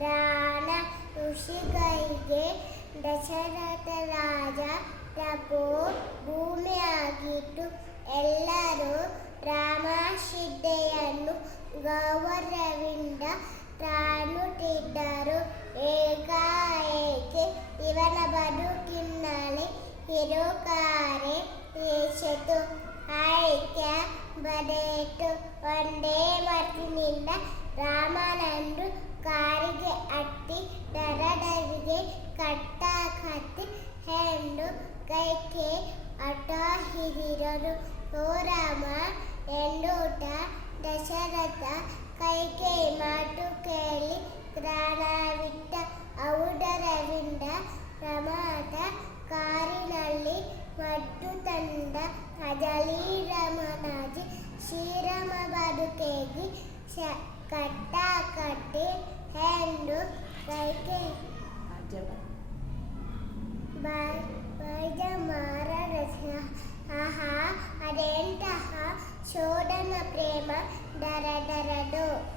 ರಾಣ ಋಷಿಗಳಿಗೆ ದಶರಥ ರಾಜ ಪ್ರಭು ಭೂಮಿಯಾಗಿದ್ದು ಎಲ್ಲರೂ ರಾಮಶ್ರದ್ಧೆಯನ್ನು ಗೌರವದಿಂದ ಕಾಣುತ್ತಿದ್ದರು. ಏಕಾಏಕಿ ಇವನ ಬದುಕಿನಲ್ಲಿ ಹಿರುಕಾರೆ ಏಸಿತು. ಐಕ್ಯ ಬದೆಯಿತು. ಒಂದೇ ಮಾತಿನಿಂದ ರಾಮನನ್ನು ಕಾರಿಗೆ ಹತ್ತಿ ದರದರಿಗೆ ಕಟ್ಟಾಕತ್ತಿ ಎಂದು ಕೈಕೆ ಹಠ ಹಿಡಿದರು. ಓ ರಾಮ ಎಂದೂಟ ದಶರಥ ಕೈಕೆ ಮಾತು ಕೇಳಿ ಪ್ರಾಣವಿಟ್ಟ. ಔದರವಿಂದ ಪ್ರಮಾದ ಕಾರಿನಲ್ಲಿ ಮದ್ದು ತಂದ. ಅಜಲಿ ರಮನಾಜಿ ಶ್ರೀರಾಮ ಬದುಕೇಗಿ ಕಟ್ಟಾಕಟ್ಟಿ ಎಂದು ಕೈಕೆ ಬೈದ ಮಾರರಸ. ಆಹಾ, ಅದೆಂತಹ ಶೋಧನ ಪ್ರೇಮ ದರದರದು.